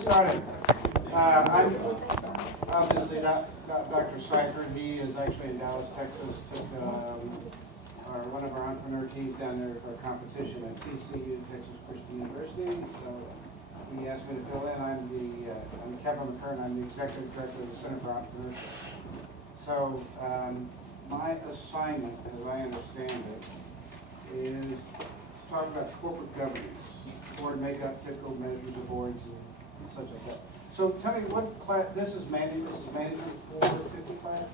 Started. I'm obviously not Dr. Syfert. He is actually in Dallas, Texas. Took one of our entrepreneur teams down there for a competition at TCU, Texas Christian University. So he asked me to fill in. I'm Kevin McCurran. I'm the executive director of the Center for Entrepreneurship. So my assignment, as I understand it, is to talk about corporate governance, board makeup, typical measures of boards, and such like that. So tell me what class, this is management 450 class,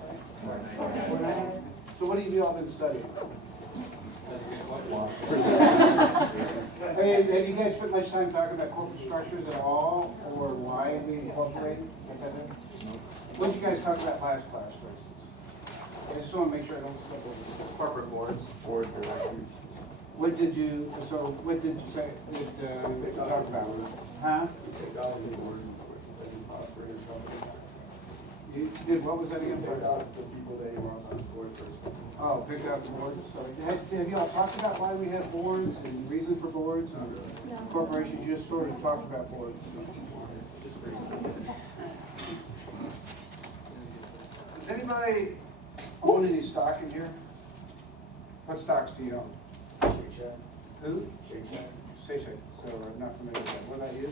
right? 490. So what have you all been studying? Hey, have you guys spent much time talking about corporate structures at all, or why we incorporate? What did you guys talk about last class, for instance? I just want to make sure I don't skip over this. Corporate boards. Board directors. What did you say, talk about? Huh? You did, what was that again? Pick out the people that he wants on the board first. Oh, pick out the boards, sorry. Have you all talked about why we have boards and reason for boards and corporations? You just sort of talked about boards. Does anybody own any stock in here? What stocks do you own? Shake Shack. Who? Shake Shack. Shake Shack, so I'm not familiar with that. What about you?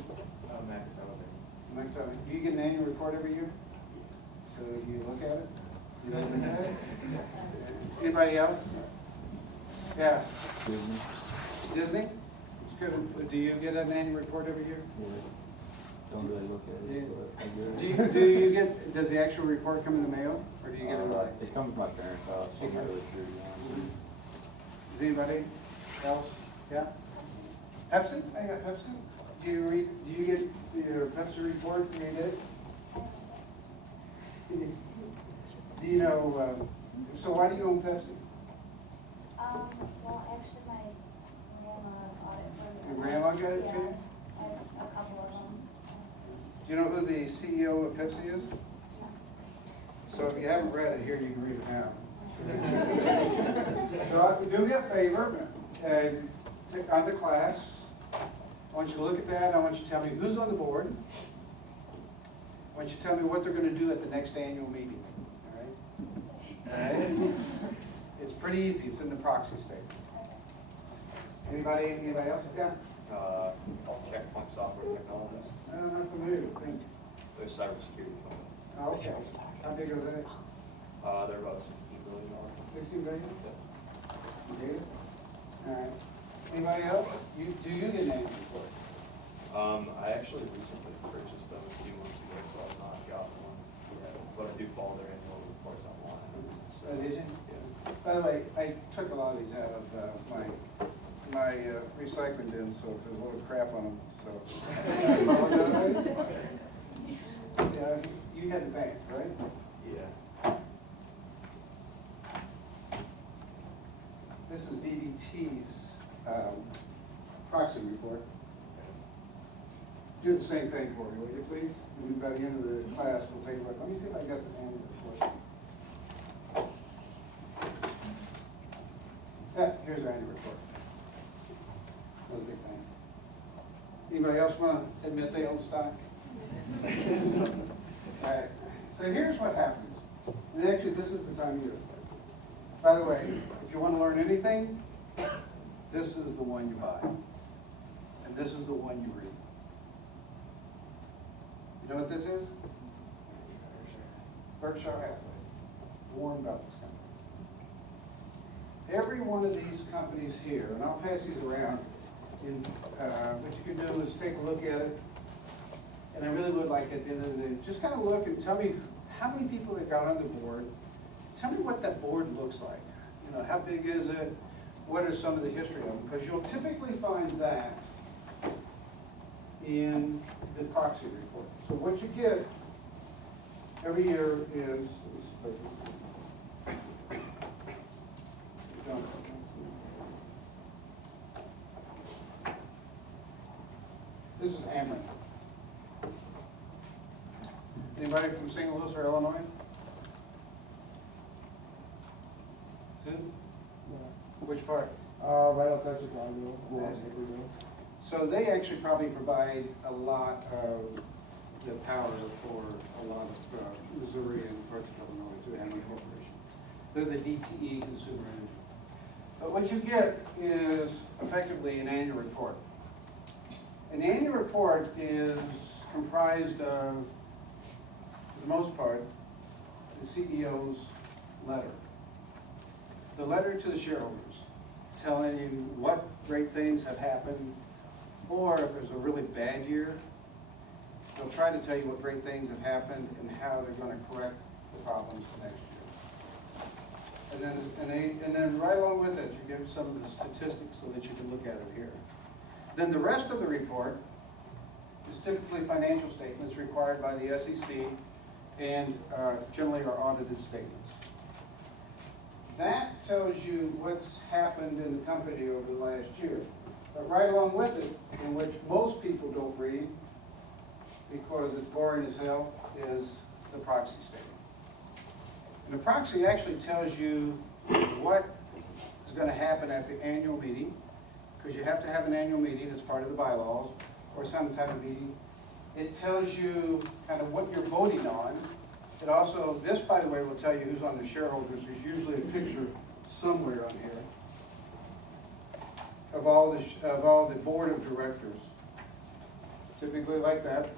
Max Elevator. Max Elevator. Do you get an annual report every year? So you look at it? You don't look at it? Anybody else? Yeah. Disney? It's good. Do you get an annual report every year? Don't really look at it, but I Do you get, does the actual report come in the mail, or do you get it like? It comes to my parents' house, so I'm not really sure, Does anybody else? Yeah? Pepsi? I got Pepsi. Do you get your Pepsi report every day? Do you know, so why do you own Pepsi? Well, actually, my grandma bought it for me. Your grandma got it too? Yeah, I have a couple of them. Do you know who the CEO of Pepsi is? So if you haven't read it here, you can read it now. So do me a favor, take on the class. I want you to look at that. I want you to tell me who's on the board. I want you to tell me what they're going to do at the next annual meeting. All right? All right? It's pretty easy. It's in the proxy statement. Anybody else? Yeah? Checkpoint Software Technologies. I'm not familiar with them. They're a cybersecurity company. Oh, okay. How big are they? They're about $16 billion. 60 billion? You get it? All right. Anybody else? Do you get an annual report? I actually recently purchased them a few months ago, so I've not got one yet, but I do follow their annual reports online. Did you? Yeah. By the way, I took a lot of these out of my recycling bin, so if there's a little crap on them, so. Yeah, you had the bank, right? Yeah. This is BBT's proxy report. Do the same thing for me, will you please? And by the end of the class, we'll take a look. Let me see if I got the annual report. Yeah, here's our annual report. That was a big thing. Anybody else want to admit they own stock? All right. So here's what happens. And actually, this is the time of year. By the way, if you want to learn anything, this is the one you buy. And this is the one you read. You know what this is? Berkshire Hathaway. Warren Buffett's company. Every one of these companies here, and I'll pass these around, what you can do is take a look at it, and I really would like at the end of the day, just kind of look and tell me how many people that got on the board. Tell me what that board looks like. You know, how big is it? What is some of the history of it? Because you'll typically find that in the proxy report. So what you get every year is. This is Ameren. Anybody from St. Louis or Illinois? Good? Which part? Right outside Chicago. So they actually probably provide a lot of the power for a lot of Missouri and parts of Illinois to Ameren Corporation. They're the DTE consumer energy. But what you get is effectively an annual report. An annual report is comprised of, for the most part, the CEO's letter. The letter to the shareholders, telling you what great things have happened, or if there's a really bad year, they'll try to tell you what great things have happened and how they're gonna correct the problems for next year. And then right along with it, you give some of the statistics so that you can look at it here. Then the rest of the report is typically financial statements required by the SEC and generally are audited statements. That tells you what's happened in the company over the last year. But right along with it, in which most people don't read, because it's boring as hell, is the proxy statement. And the proxy actually tells you what is going to happen at the annual meeting, because you have to have an annual meeting as part of the bylaws, or some type of meeting. It tells you kind of what you're voting on. It also, this by the way will tell you who's on the shareholders. There's usually a picture somewhere on here of all the board of directors, typically like that.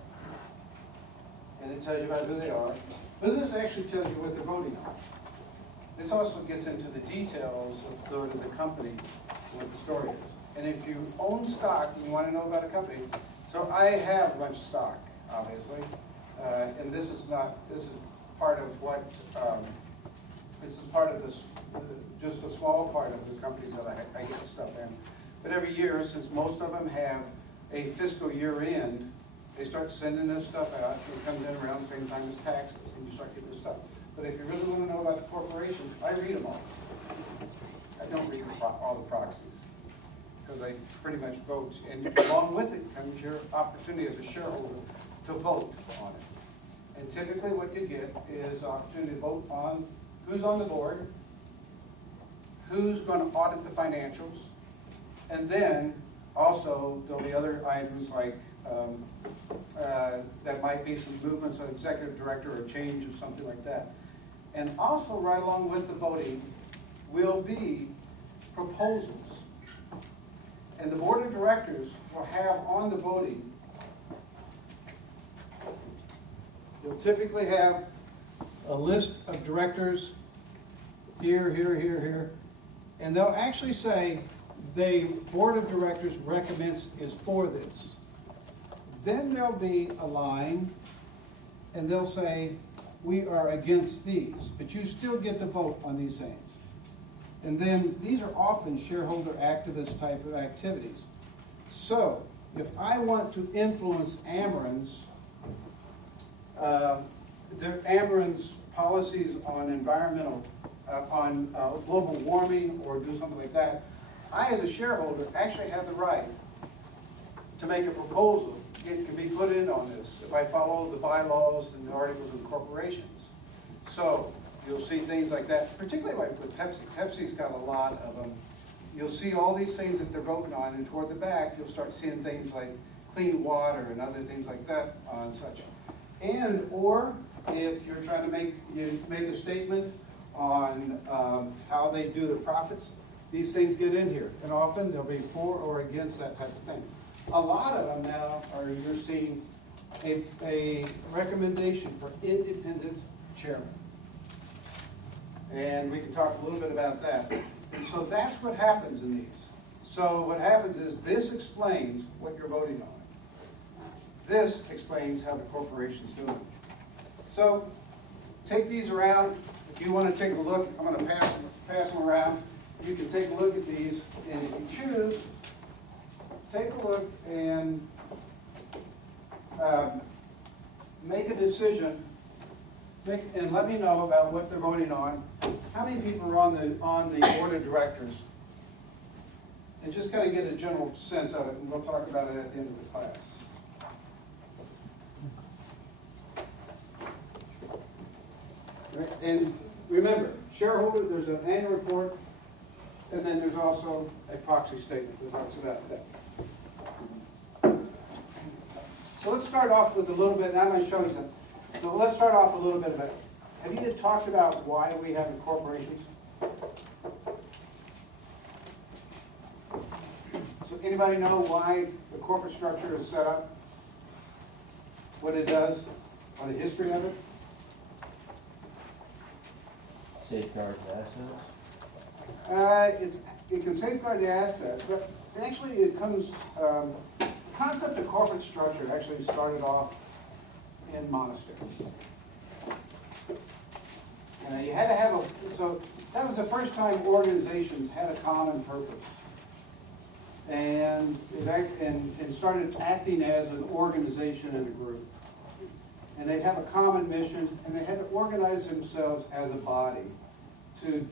And it tells you about who they are. But this actually tells you what they're voting on. This also gets into the details of sort of the company, what the story is. And if you own stock and you want to know about a company, so I have a bunch of stock, obviously, and this is part of what, this is part of this, just a small part of the companies that I get stuff in. But every year, since most of them have a fiscal year end, they start sending this stuff out, and it comes in around the same time as taxes, and you start getting this stuff. But if you really want to know about the corporation, I read them all. I don't read all the proxies, because I pretty much vote, and along with it comes your opportunity as a shareholder to vote on it. And typically what you get is opportunity to vote on who's on the board, who's going to audit the financials, and then also there'll be other items like that might be some movements of executive director or change or something like that. And also right along with the voting will be proposals. And the board of directors will have on the voting, you'll typically have a list of directors here, here, here, here, and they'll actually say the board of directors recommends is for this. Then there'll be a line and they'll say we are against these, but you still get to vote on these things. And then these are often shareholder activist type of activities. So if I want to influence Ameren's policies on environmental, on global warming or do something like that, I as a shareholder actually have the right to make a proposal. It can be put in on this if I follow the bylaws and the articles of corporations. So you'll see things like that, particularly like with Pepsi. Pepsi's got a lot of them. You'll see all these things that they're voting on, and toward the back, you'll start seeing things like clean water and other things like that on such. And, or if you're trying to you make a statement on how they do their profits, these things get in here. And often they'll be for or against that type of thing. A lot of them now are, you're seeing a recommendation for independent chairman. And we can talk a little bit about that. And so that's what happens in these. So what happens is this explains what you're voting on. This explains how the corporation's doing. So take these around. If you want to take a look, I'm going to pass them around. You can take a look at these, and if you choose, take a look and make a decision And let me know about what they're voting on. How many people are on the board of directors? And just kind of get a general sense of it, and we'll talk about it at the end of the class. And remember, shareholder, there's an annual report, and then there's also a proxy statement that talks about that. So let's start off with a little bit, and I'm going to show you them. So let's start off a little bit about, have you talked about why we have corporations? So anybody know why the corporate structure is set up? What it does, or the history of it? Safeguard assets. It can safeguard the assets, but actually it comes, the concept of corporate structure actually started off in monasteries. You had to have so that was the first time organizations had a common purpose. And started acting as an organization and a group. And they'd have a common mission, and they had to organize themselves as a body to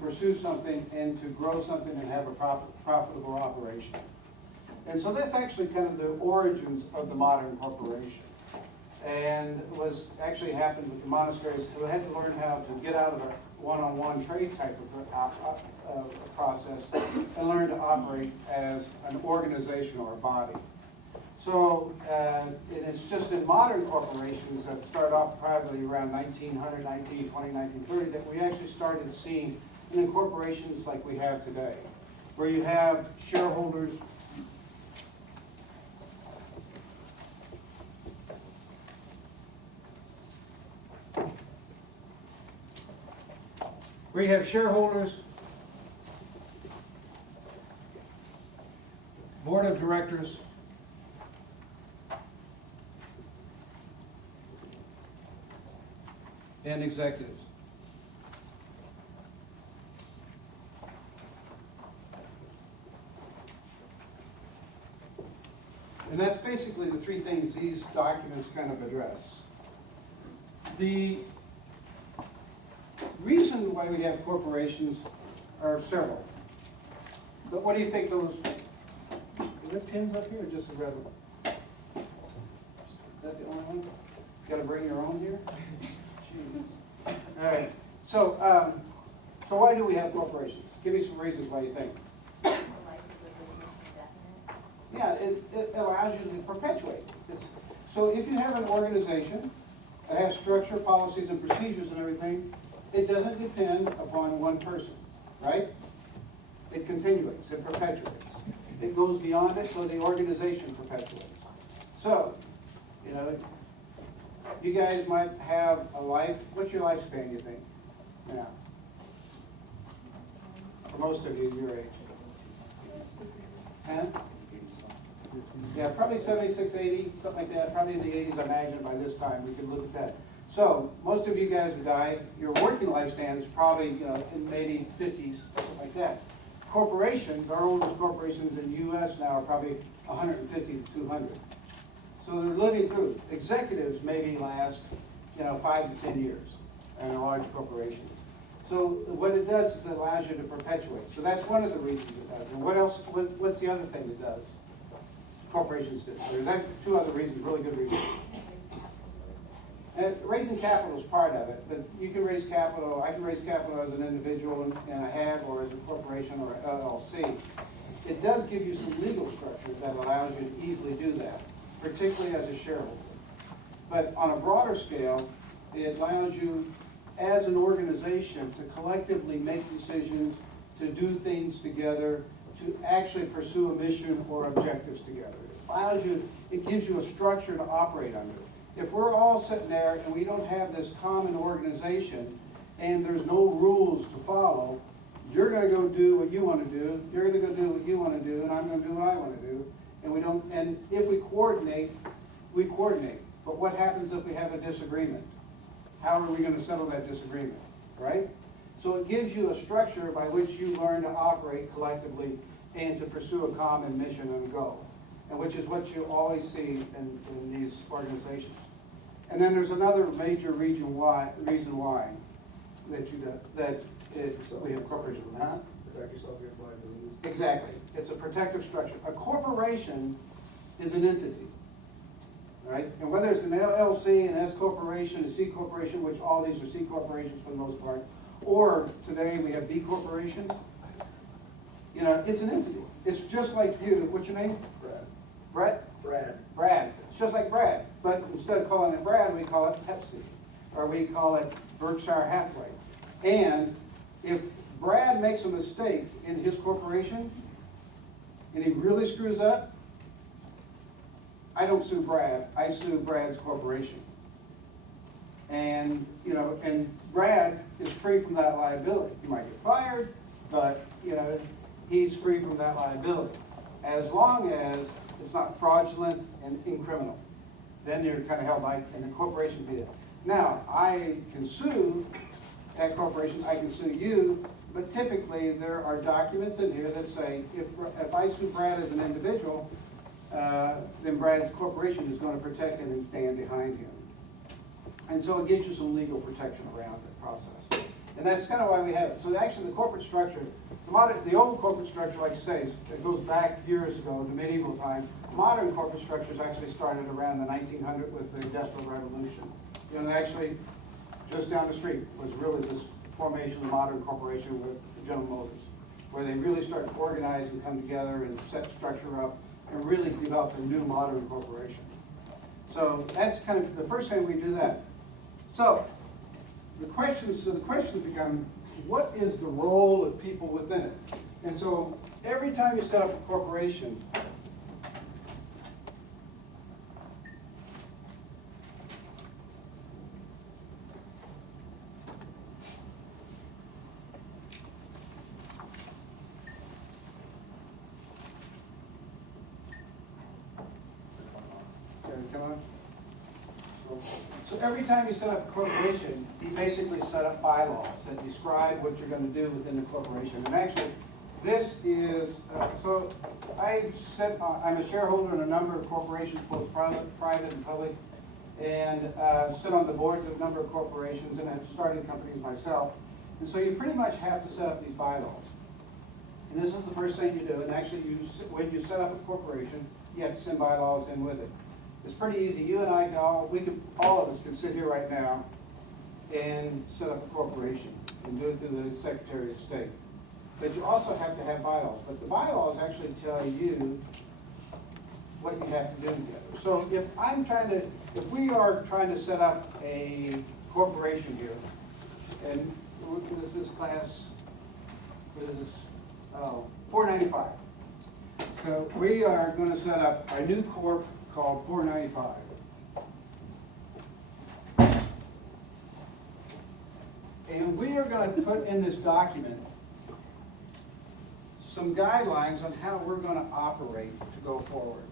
pursue something and to grow something and have a profitable operation. And so that's actually kind of the origins of the modern corporation. And was actually happened with the monasteries, who had to learn how to get out of a one-on-one trade type of process and learn to operate as an organization or a body. So it's just in modern corporations that start off probably around 1900, 1920, 1930 that we actually started seeing in corporations like we have today, where you have shareholders. Where you have shareholders, board of directors, and executives. And that's basically the three things these documents kind of address. The reason why we have corporations are several. But what do you think those, are there pins up here or just a red one? Is that the only one? You gotta bring your own here? All right, so why do we have corporations? Give me some reasons why you think. Yeah, it allows you to perpetuate. So if you have an organization that has structure, policies, and procedures and everything, it doesn't depend upon one person, right? It continuates, it perpetuates. It goes beyond it, so the organization perpetuates. So, you guys might have a life. What's your lifespan, you think? Yeah. For most of you, your age. 10? Yeah, probably 76, 80, something like that. Probably in the 80s, I imagine, by this time. We can look at that. So, most of you guys have died. Your working lifespan is probably in maybe 50s, something like that. Corporations, our oldest corporations in the U.S. now are probably 150 to 200. So they're living through. Executives maybe last, 5 to 10 years in a large corporation. So what it does is it allows you to perpetuate. So that's one of the reasons it does. And what else? What's the other thing it does? Corporations do. There's actually two other reasons, really good reasons. And raising capital is part of it, but you can raise capital. I can raise capital as an individual, and I have, or as a corporation or an LLC. It does give you some legal structure that allows you to easily do that, particularly as a shareholder. But on a broader scale, it allows you as an organization to collectively make decisions, to do things together, to actually pursue a mission or objectives together. It gives you a structure to operate under. If we're all sitting there and we don't have this common organization and there's no rules to follow, you're gonna go do what you wanna do, you're gonna go do what you wanna do, and I'm gonna do what I wanna do. And if we coordinate, we coordinate. But what happens if we have a disagreement? How are we gonna settle that disagreement, right? So it gives you a structure by which you learn to operate collectively and to pursue a common mission and goal, and which is what you always see in these organizations. And then there's another major reason why that you do, that we have corporations, huh? Protect yourself against liability. Exactly, it's a protective structure. A corporation is an entity, right? And whether it's an LLC, an S corporation, a C corporation, which all these are C corporations for the most part, or today we have B corporations, you know, it's an entity. It's just like you, what's your name? Brad. Brett? Brad. Brad, it's just like Brad, but instead of calling it Brad, we call it Pepsi, or we call it Berkshire Hathaway. And if Brad makes a mistake in his corporation, and he really screws up, I don't sue Brad, I sue Brad's corporation. And, you know, and Brad is free from that liability. He might get fired, but, you know, he's free from that liability. As long as it's not fraudulent and criminal. Then you're kind of held like, and the corporation did it. Now, I can sue that corporation, I can sue you, but typically there are documents in here that say, if I sue Brad as an individual, then Brad's corporation is going to protect him and stand behind him. And so it gives you some legal protection around the process. And that's kind of why we have it. So actually the corporate structure, the old corporate structure, like you say, it goes back years ago to medieval times. Modern corporate structures actually started around the 1900 with the Industrial Revolution. You know, actually, just down the street was really this formation of modern corporation with General Motors, where they really started to organize and come together and set structure up and really develop a new modern corporation. So that's kind of the first thing we do that. So the questions become, what is the role of people within it? And so every time you set up a corporation, so every time you set up a corporation, you basically set up bylaws that describe what you're going to do within the corporation. And actually, this is, so I'm a shareholder in a number of corporations, both private and public, and sit on the boards of a number of corporations, and have started companies myself. And so you pretty much have to set up these bylaws. And this is the first thing you do. And actually, when you set up a corporation, you have to send bylaws in with it. It's pretty easy. You and I, all of us can sit here right now and set up a corporation and do it through the Secretary of State. But you also have to have bylaws. But the bylaws actually tell you what you have to do together. So if we are trying to set up a corporation here, and what is this class? What is this? 495. So we are going to set up a new corp called 495. And we are going to put in this document some guidelines on how we're going to operate to go forward.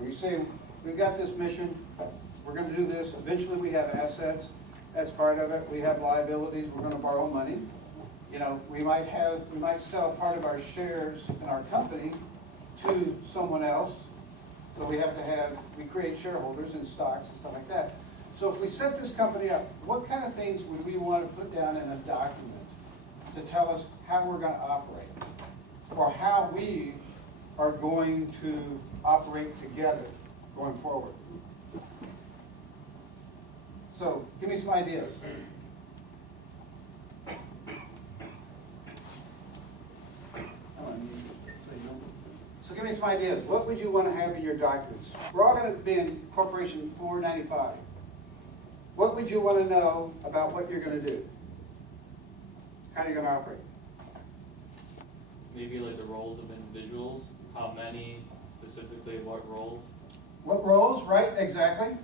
We say, we've got this mission, we're going to do this, eventually we have assets, that's part of it, we have liabilities, we're going to borrow money. You know, we might sell part of our shares in our company to someone else. So we create shareholders and stocks and stuff like that. So if we set this company up, what kind of things would we want to put down in a document to tell us how we're going to operate? Or how we are going to operate together going forward? So give me some ideas. So give me some ideas. What would you want to have in your documents? We're all going to be in Corporation 495. What would you want to know about what you're going to do? How you're going to operate? Maybe like the roles of individuals, how many, specifically what roles? What roles, right, exactly.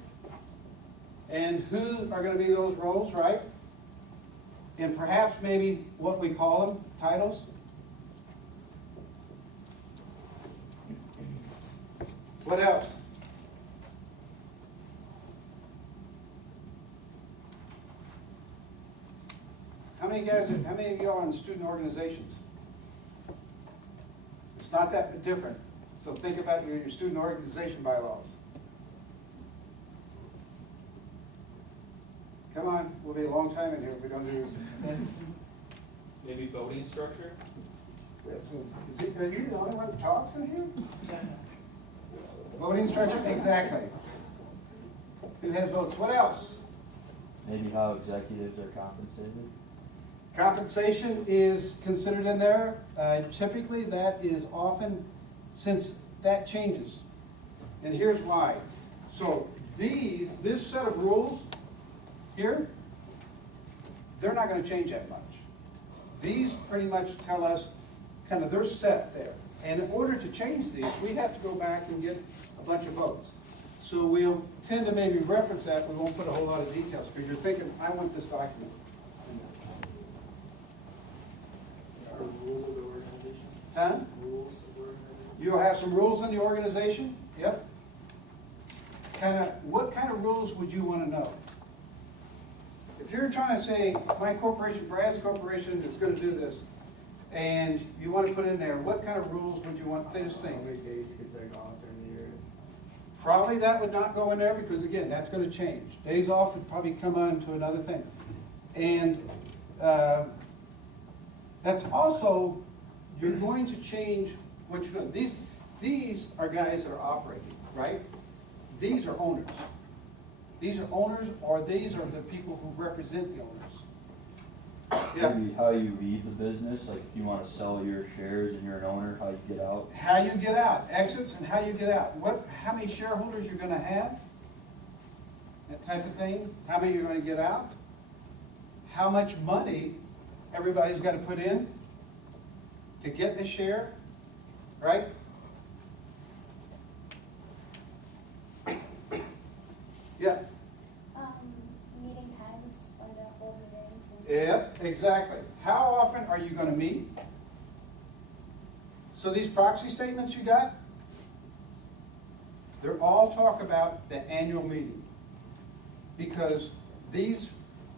And who are going to be those roles, right? And perhaps maybe what we call them, titles. What else? How many of you are in student organizations? It's not that different. So think about your student organization bylaws. Come on, we'll be a long time in here if we don't do this. Maybe voting structure? Are you the only one that talks in here? Voting structure, exactly. Who has votes? What else? Maybe how executives are compensated. Compensation is considered in there. Typically, that is often, since that changes. And here's why. So this set of rules here, they're not gonna change that much. These pretty much tell us, kind of, they're set there. And in order to change these, we have to go back and get a bunch of votes. So we'll tend to maybe reference that, we won't put a whole lot of details, because you're thinking, I want this document. Are rules of the organization? Huh? Rules of the organization? You'll have some rules in the organization? Yep. What kind of rules would you want to know? If you're trying to say, my corporation, Brad's corporation is going to do this, and you want to put in there, what kind of rules would you want this How thing? many days you could take off during the year? Probably that would not go in there, because again, that's going to change. Days off would probably come on to another thing. And that's also, you're going to change what you're doing. These are guys that are operating, right? These are owners. These are owners, or these are the people who represent the owners. Yeah. Maybe how you leave the business, like if you wanna sell your shares and you're an owner, how you get out. How you get out, exits and how you get out. How many shareholders you're gonna have? That type of thing. How many you're gonna get out? How much money everybody's gotta put in to get the share, right? Yeah. Meeting times, when to hold meetings and. Yep, exactly. How often are you gonna meet? So these proxy statements you got, they're all talk about the annual meeting. Because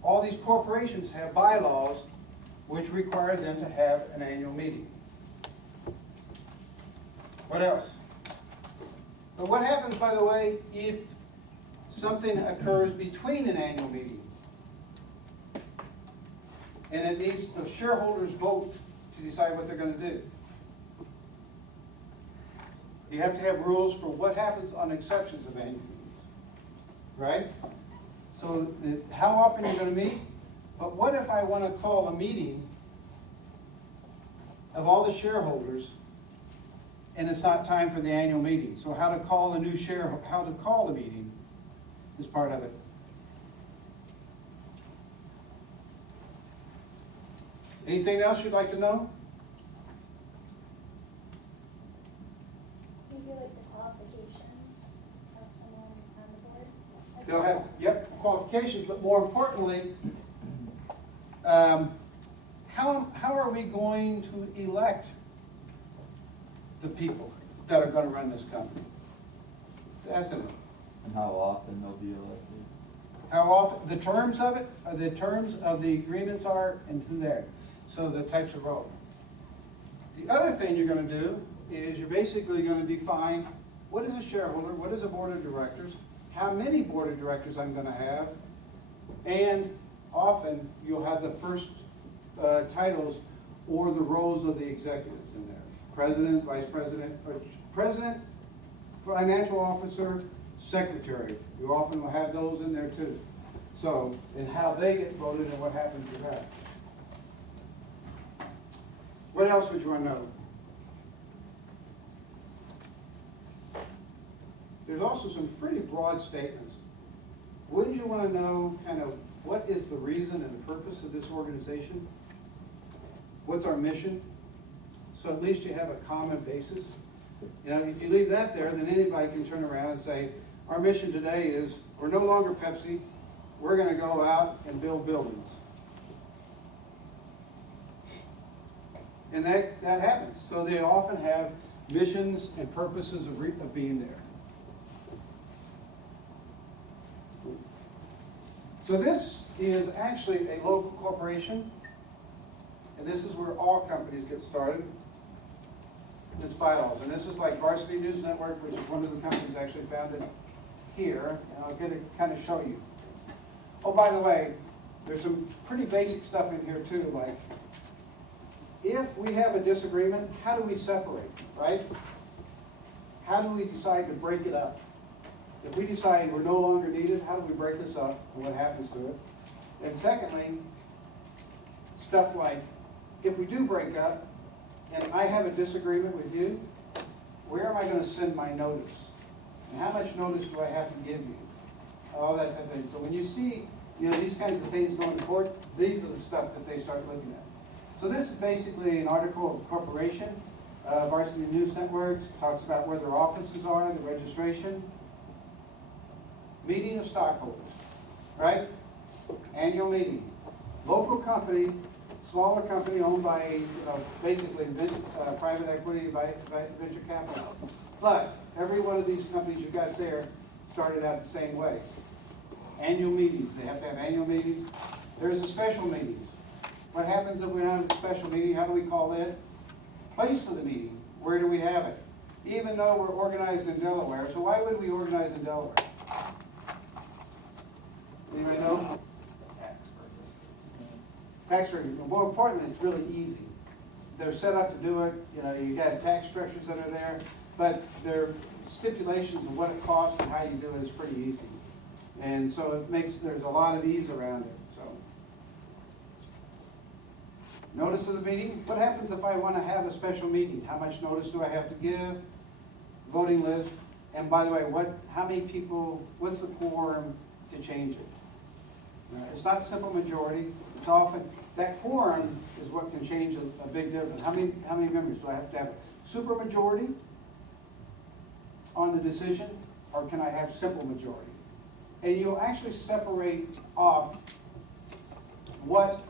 all these corporations have bylaws which require them to have an annual meeting. What else? But what happens, by the way, if something occurs between an annual meeting? And it needs the shareholders vote to decide what they're gonna do. You have to have rules for what happens on exceptions of annual meetings, right? So how often you're gonna meet? But what if I wanna call a meeting of all the shareholders and it's not time for the annual meeting? So how to call a how to call the meeting is part of it. Anything else you'd like to know? Maybe like the qualifications of someone on the board. Like- They'll have, yep, qualifications, but more importantly, how are we going to elect the people that are gonna run this company? That's it. And how often they'll be elected. How often, the terms of it, the terms of the agreements are, and who they're, so the types of role. The other thing you're gonna do is you're basically gonna define what is a shareholder, what is a board of directors, how many board of directors I'm gonna have, and often you'll have the first titles or the roles of the executives in there. President, vice president, or president, financial officer, secretary. You often will have those in there too. So, and how they get voted and what happens with that. What else would you want to know? There's also some pretty broad statements. Wouldn't you want to know kind of what is the reason and the purpose of this organization? What's our mission? So at least you have a common basis. You know, if you leave that there, then anybody can turn around and say, our mission today is, we're no longer Pepsi, we're gonna go out and build buildings. And that happens. So they often have missions and purposes of being there. So this is actually a local corporation, and this is where all companies get started. It's bylaws, and this is like Varsity News Network, which is one of the companies actually founded here, and I'll get it, kind of show you. Oh, by the way, there's some pretty basic stuff in here too, like, if we have a disagreement, how do we separate, right? How do we decide to break it up? If we decide we're no longer needed, how do we break this up, and what happens to it? And secondly, stuff like, if we do break up, and I have a disagreement with you, where am I gonna send my notice? And how much notice do I have to give you? All that type of thing. So when you see, these kinds of things going to court, these are the stuff that they start looking at. So this is basically an article of corporation. Varsity News Network talks about where their offices are, the registration. Meeting of stockholders, right? Annual meeting. Local company, smaller company owned by, basically private equity, by venture capital. But every one of these companies you got there started out the same way. Annual meetings, they have to have annual meetings. There's a special meetings. What happens if we have a special meeting? How do we call it? Place of the meeting. Where do we have it? Even though we're organized in Delaware, so why would we organize in Delaware? Anybody know? Tax purposes. More importantly, it's really easy. They're set up to do it. You got tax structures that are there, but their stipulations of what it costs and how you do it is pretty easy. And so there's a lot of ease around it, so. Notice of the meeting. What happens if I want to have a special meeting? How much notice do I have to give? Voting list. And by the way, how many people, what's the quorum to change it? It's not simple majority. It's often, that quorum is what can change a big difference. How many members do I have to have? Super majority on the decision, or can I have simple majority? And you'll actually separate off what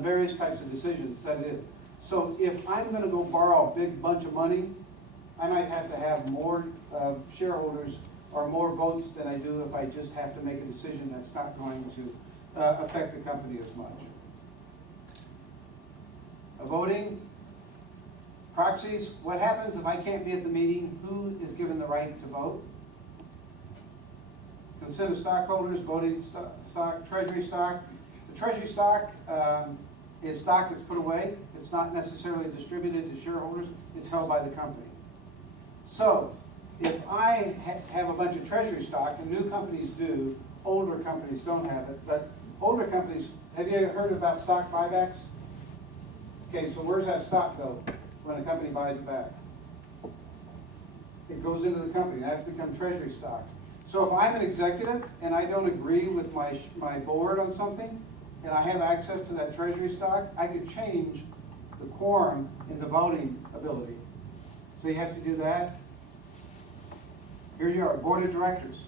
various types of decisions that is. So if I'm gonna go borrow a big bunch of money, I might have to have more shareholders or more votes than I do if I just have to make a decision that's not going to affect the company as much. Voting, proxies, what happens if I can't be at the meeting? Who is given the right to vote? Consent of stockholders, voting stock, treasury stock. The treasury stock is stock that's put away. It's not necessarily distributed to shareholders. It's held by the company. So if I have a bunch of treasury stock, and new companies do, older companies don't have it, but older companies, have you ever heard about stock buybacks? Okay, so where's that stock go when a company buys it back? It goes into the company. That becomes treasury stock. So if I'm an executive and I don't agree with my board on something, and I have access to that treasury stock, I could change the quorum in the voting ability. So you have to do that. Here you are, board of directors.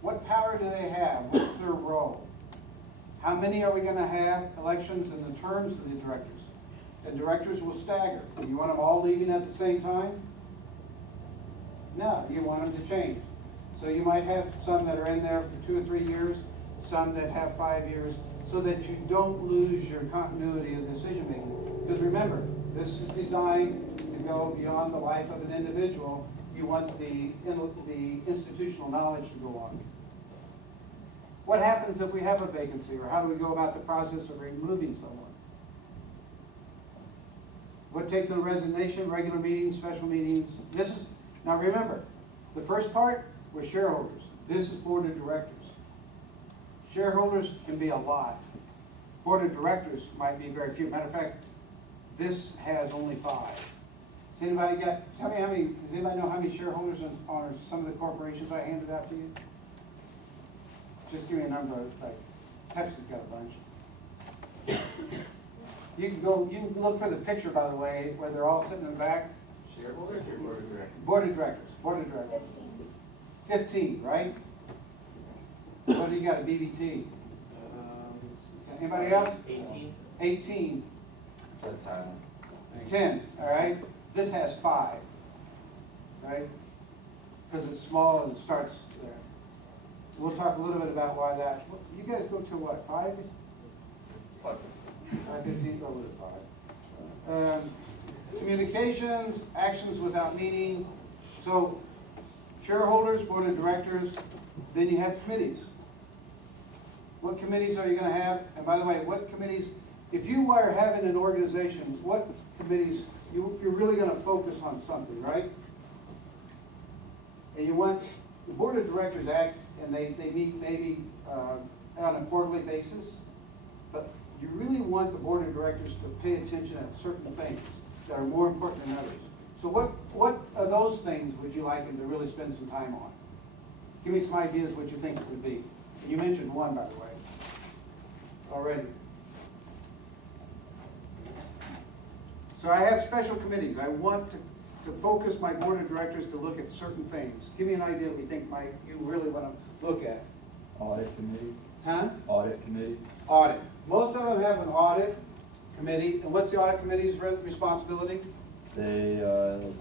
What power do they have? What's their role? How many are we gonna have elections and the terms of the directors? The directors will stagger. You want them all leaving at the same time? No, you want them to change. So you might have some that are in there for 2 or 3 years, some that have 5 years, so that you don't lose your continuity of decision making. Because remember, this is designed to go beyond the life of an individual. You want the institutional knowledge to go on. What happens if we have a vacancy, or how do we go about the process of removing someone? What takes a resignation, regular meetings, special meetings? Now remember, the first part was shareholders. This is board of directors. Shareholders can be a lot. Board of directors might be very few. Matter of fact, this has only 5. Does anybody does anybody know how many shareholders on some of the corporations I handed out to you? Just give me a number, like Pepsi's got a bunch. You can look for the picture, by the way, where they're all sitting in the back. Shareholders or board of directors? Board of directors. 15, right? What do you got, a BBT? Anybody else? 18. That's 10, all right? This has 5, right? Because it's small and it starts there. We'll talk a little bit about why that. You guys go to what, 5? 15, go with 5. Communications, actions without meaning. So shareholders, board of directors, then you have committees. What committees are you gonna have? And by the way, what committees, if you are having an organization, what committees, you're really gonna focus on something, right? And you want, the board of directors act, and they meet maybe, on a quarterly basis, but you really want the board of directors to pay attention to certain things that are more important than others. So what of those things would you like them to really spend some time on? Give me some ideas what you think it would be. And you mentioned one, by the way, already. So I have special committees. I want to focus my board of directors to look at certain things. Give me an idea what you think you really want to look at. Audit committee, Huh? audit committee. Audit. Most of them have an audit committee. And what's the audit committee's responsibility? They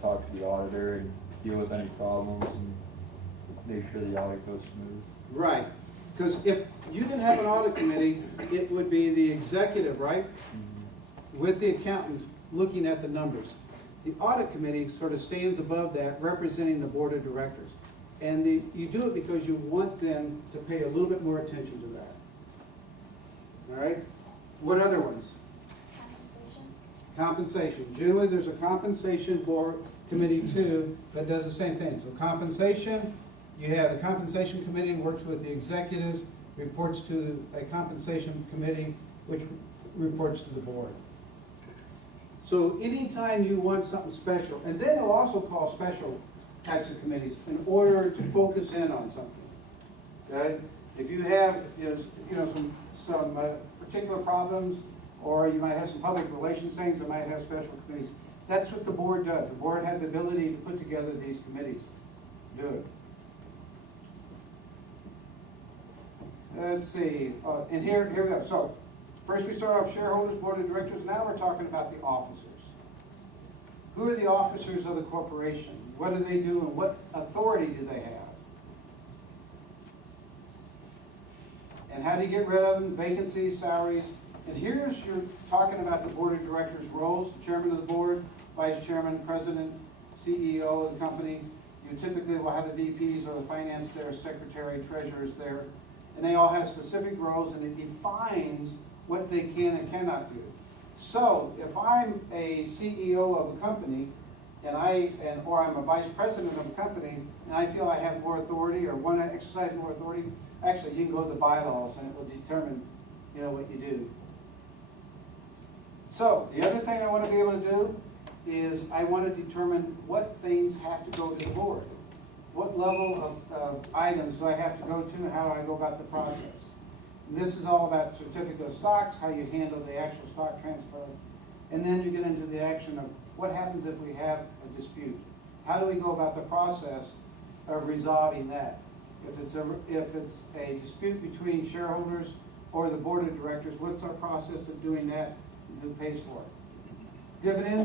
talk to the auditor and deal with any problems and make sure the audit goes smooth. Right. Because if you didn't have an audit committee, it would be the executive, right? With the accountant looking at the numbers. The audit committee sort of stands above that, representing the board of directors. And you do it because you want them to pay a little bit more attention to that. All right? What other ones? Compensation. Compensation. Generally, there's a compensation board committee too that does the same thing. So compensation, you have the compensation committee works with the executives, reports to a compensation committee, which reports to the board. So anytime you want something special, and then they'll also call special types of committees in order to focus in on something. Okay? If you have, some particular problems, or you might have some public relations things that might have special committees. That's what the board does. The board has the ability to put together these committees. Do it. Let's see, and here we go. So, first we start off shareholders, board of directors. Now we're talking about the officers. Who are the officers of the corporation? What do they do and what authority do they have? And how do you get rid of them? Vacancies, salaries. And here's you're talking about the board of directors' roles, the chairman of the board, vice chairman, president, CEO of the company. You typically will have the VPs or the finance there, secretary, treasurers there. And they all have specific roles, and it defines what they can and cannot do. So if I'm a CEO of a company, or I'm a vice president of a company, and I feel I have more authority or want to exercise more authority, actually you can go to the bylaws and it will determine, what you do. So the other thing I want to be able to do is I want to determine what things have to go to the board. What level of items do I have to go to and how do I go about the process? And this is all about certificate of stocks, how you handle the actual stock transfer. And then you get into the action of what happens if we have a dispute. How do we go about the process of resolving that? If it's a dispute between shareholders or the board of directors, what's our process of doing that and who pays for it? Dividends,